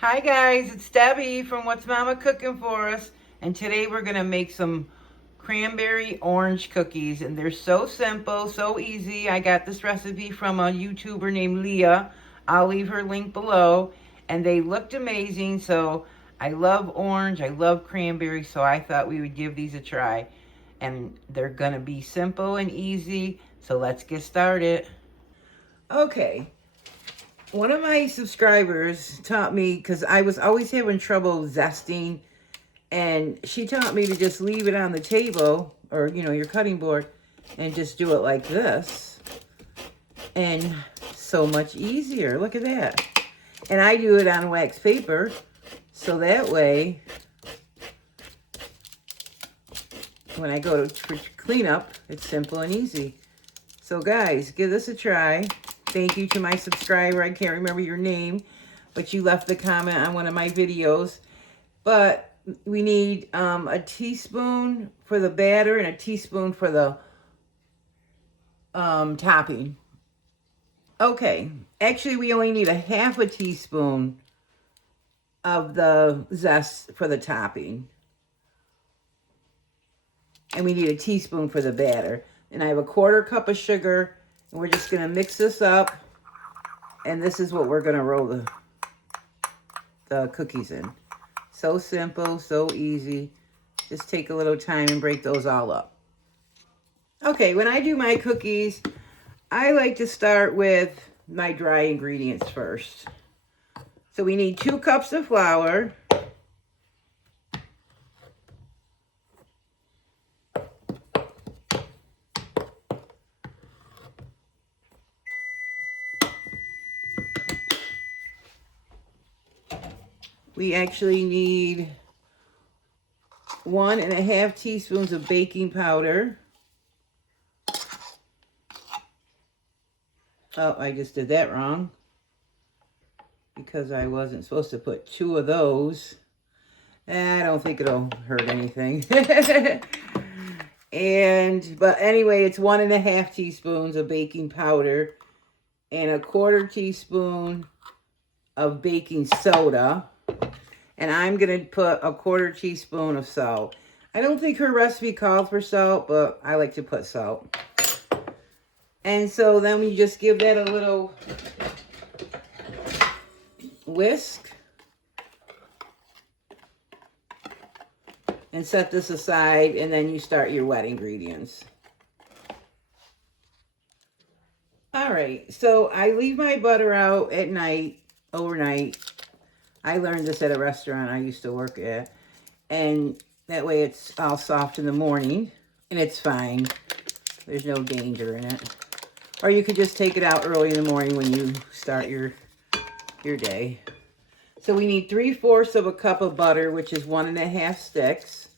Hi guys, it's Debbie from What's Mama Cooking For Us, and today we're going to make some cranberry orange cookies, and they're so simple, so easy. I got this recipe from a YouTuber named Leah. I'll leave her link below, and they looked amazing. So I love orange, I love cranberry, so I thought we would give these a try, and they're going to be simple and easy. So let's get started. Okay, one of my subscribers taught me, because I was always having trouble zesting, and she taught me to just leave it on the table, or your cutting board, and just do it like this, and so much easier. Look at that. And I do it on wax paper, so that way when I go to clean up, it's simple and easy. So guys, give this a try. Thank you to my subscriber. I can't remember your name, but you left the comment on one of my videos. But we need a teaspoon for the batter and a teaspoon for the topping. Okay, actually we only need a half a teaspoon of the zest for the topping. And we need a teaspoon for the batter. And I have a 1/4 cup of sugar. And we're just going to mix this up. And this is what we're going to roll the cookies in. So simple, so easy. Just take a little time and break those all up. Okay, when I do my cookies, I like to start with my dry ingredients first. So we need 2 cups of flour. We actually need 1½ teaspoons of baking powder. Oh, I just did that wrong, because I wasn't supposed to put 2 of those. I don't think it'll hurt anything. But anyway, it's 1½ teaspoons of baking powder and a 1/4 teaspoon of baking soda. And I'm going to put a 1/4 teaspoon of salt. I don't think her recipe called for salt, but I like to put salt. And so then we just give that a little whisk. And set this aside, and then you start your wet ingredients. All right, so I leave my butter out at night, overnight. I learned this at a restaurant I used to work at. And that way it's all soft in the morning, and it's fine. There's no danger in it. Or you could just take it out early in the morning when you start your day. So we need 3/4 of a cup of butter, which is 1½ sticks.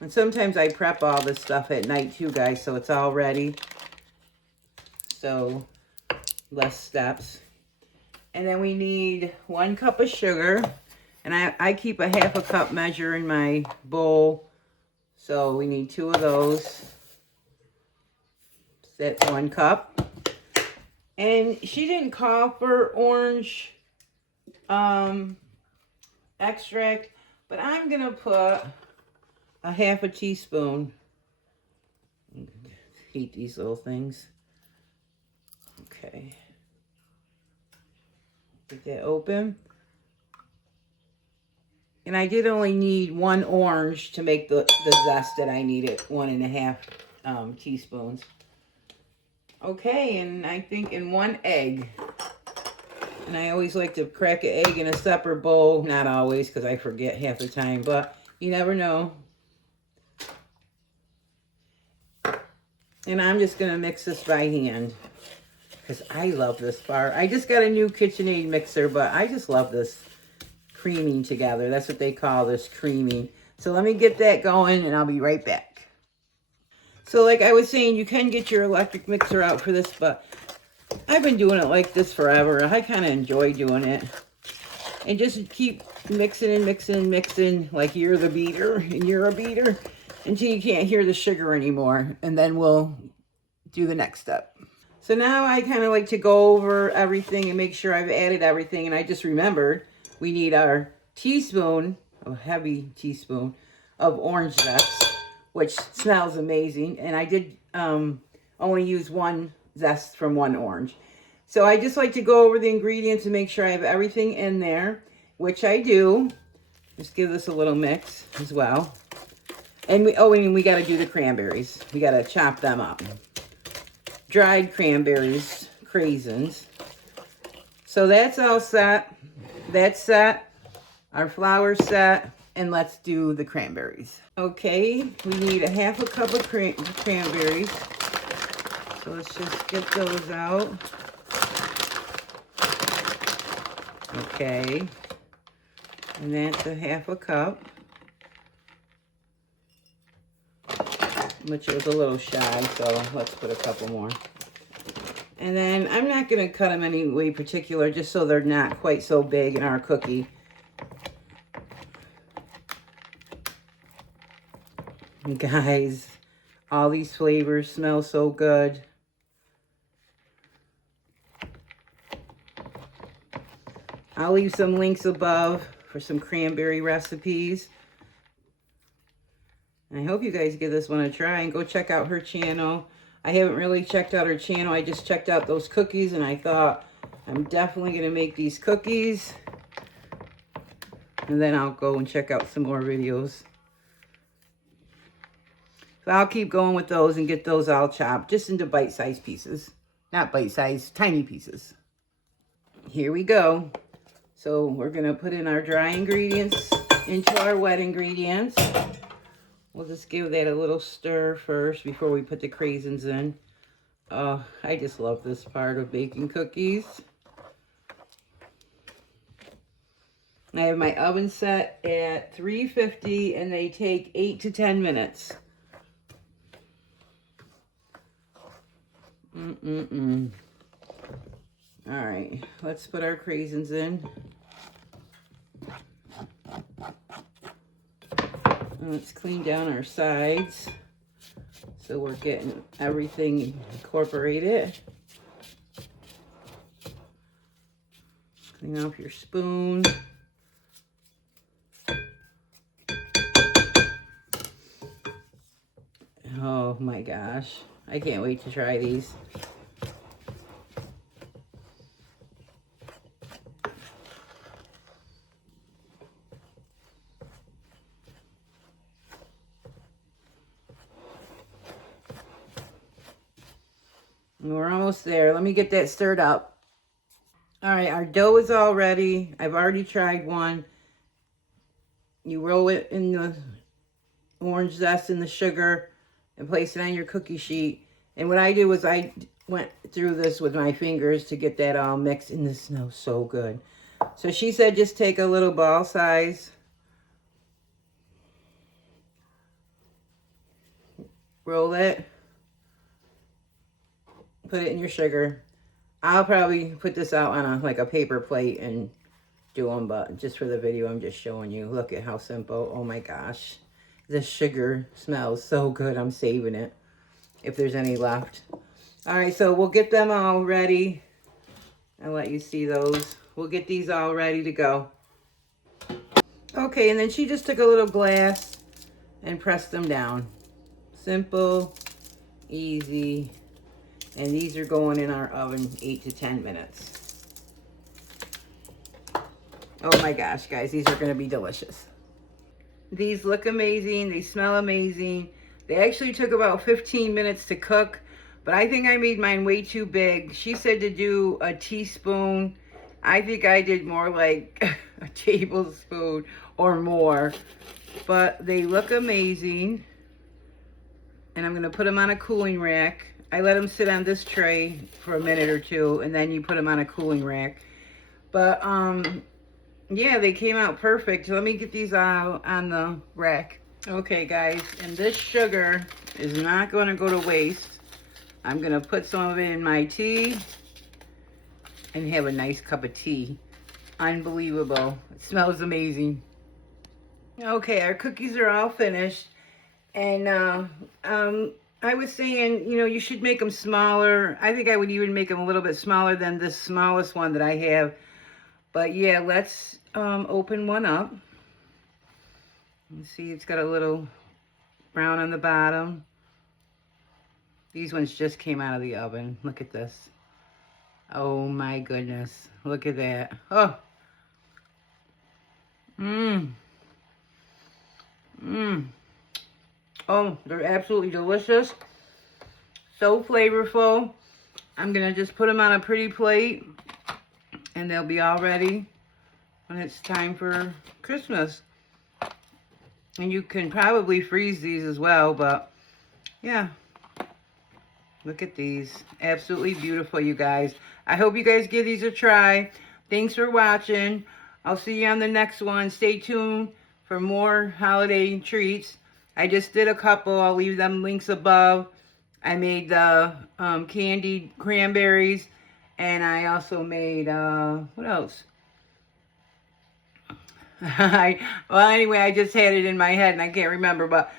And sometimes I prep all this stuff at night too, guys, so it's all ready. So less steps. And then we need 1 cup of sugar. And I keep a ½ cup measure in my bowl. So we need 2 of those. That's 1 cup. And she didn't call for orange extract, but I'm going to put a ½ teaspoon. Heat these little things. Okay. Get that open. And I did only need 1 orange to make the zest that I needed, 1½ teaspoons. Okay, and I think in 1 egg. And I always like to crack an egg in a separate bowl. Not always, because I forget half the time, but you never know. And I'm just going to mix this by hand, because I love this bar. I just got a new KitchenAid mixer, but I just love this creaming together. That's what they call this, creaming. So let me get that going, and I'll be right back. So like I was saying, you can get your electric mixer out for this, but I've been doing it like this forever. I kind of enjoy doing it. And just keep mixing and mixing and mixing like you're the beater and you're a beater until you can't hear the sugar anymore. And then we'll do the next step. So now I kind of like to go over everything and make sure I've added everything. And I just remembered we need our teaspoon, a heavy teaspoon of orange zest, which smells amazing. And I did only use one zest from one orange. So I just like to go over the ingredients and make sure I have everything in there, which I do. Just give this a little mix as well. And we got to do the cranberries. We got to chop them up. Dried cranberries, craisins. So that's all set. That's set. Our flour's set. And let's do the cranberries. Okay, we need a half a cup of cranberries. So let's just get those out. Okay. And that's a half a cup. Which was a little shy, so let's put a couple more. And then I'm not going to cut them any way particular, just so they're not quite so big in our cookie. And guys, all these flavors smell so good. I'll leave some links above for some cranberry recipes. I hope you guys give this one a try and go check out her channel. I haven't really checked out her channel. I just checked out those cookies and I thought I'm definitely going to make these cookies. And then I'll go and check out some more videos. So I'll keep going with those and get those all chopped just into bite-sized pieces. Not bite-sized, tiny pieces. Here we go. So we're going to put in our dry ingredients into our wet ingredients. We'll just give that a little stir first before we put the craisins in. Oh, I just love this part of baking cookies. I have my oven set at 350 and they take 8 to 10 minutes. All right, let's put our craisins in. Let's clean down our sides so we're getting everything incorporated. Clean off your spoon. Oh my gosh, I can't wait to try these. We're almost there. Let me get that stirred up. All right, our dough is all ready. I've already tried one. You roll it in the orange zest and the sugar and place it on your cookie sheet. And what I do was I went through this with my fingers to get that all mixed, and this smells so good. So she said just take a little ball size, roll it, put it in your sugar. I'll probably put this out on like a paper plate and do them, but just for the video, I'm just showing you. Look at how simple. Oh my gosh. The sugar smells so good. I'm saving it if there's any left. All right, so we'll get them all ready. I'll let you see those. We'll get these all ready to go. Okay, and then she just took a little glass and pressed them down. Simple, easy. And these are going in our oven 8 to 10 minutes. Oh my gosh, guys, these are going to be delicious. These look amazing. They smell amazing. They actually took about 15 minutes to cook, but I think I made mine way too big. She said to do a teaspoon. I think I did more like a tablespoon or more, but they look amazing. And I'm going to put them on a cooling rack. I let them sit on this tray for a minute or two, and then you put them on a cooling rack. But, yeah, they came out perfect. Let me get these out on the rack. Okay, guys, and this sugar is not going to go to waste. I'm going to put some of it in my tea and have a nice cup of tea. Unbelievable. It smells amazing. Okay, our cookies are all finished. And I was saying, you know, you should make them smaller. I think I would even make them a little bit smaller than this smallest one that I have. But yeah, let's open one up. You see, it's got a little brown on the bottom. These ones just came out of the oven. Look at this. Oh my goodness. Look at that. Oh. Mmm. Mmm. Oh, they're absolutely delicious. So flavorful. I'm going to just put them on a pretty plate and they'll be all ready when it's time for Christmas. And you can probably freeze these as well, but yeah. Look at these. Absolutely beautiful, you guys. I hope you guys give these a try. Thanks for watching. I'll see you on the next one. Stay tuned for more holiday treats. I just did a couple. I'll leave them links above. I made the candied cranberries. And I also made, what else? Well, anyway, I just had it in my head and I can't remember. But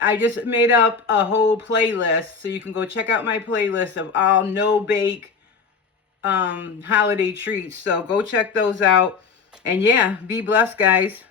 I just made up a whole playlist. So you can go check out my playlist of all no-bake holiday treats. So go check those out. And yeah, be blessed, guys.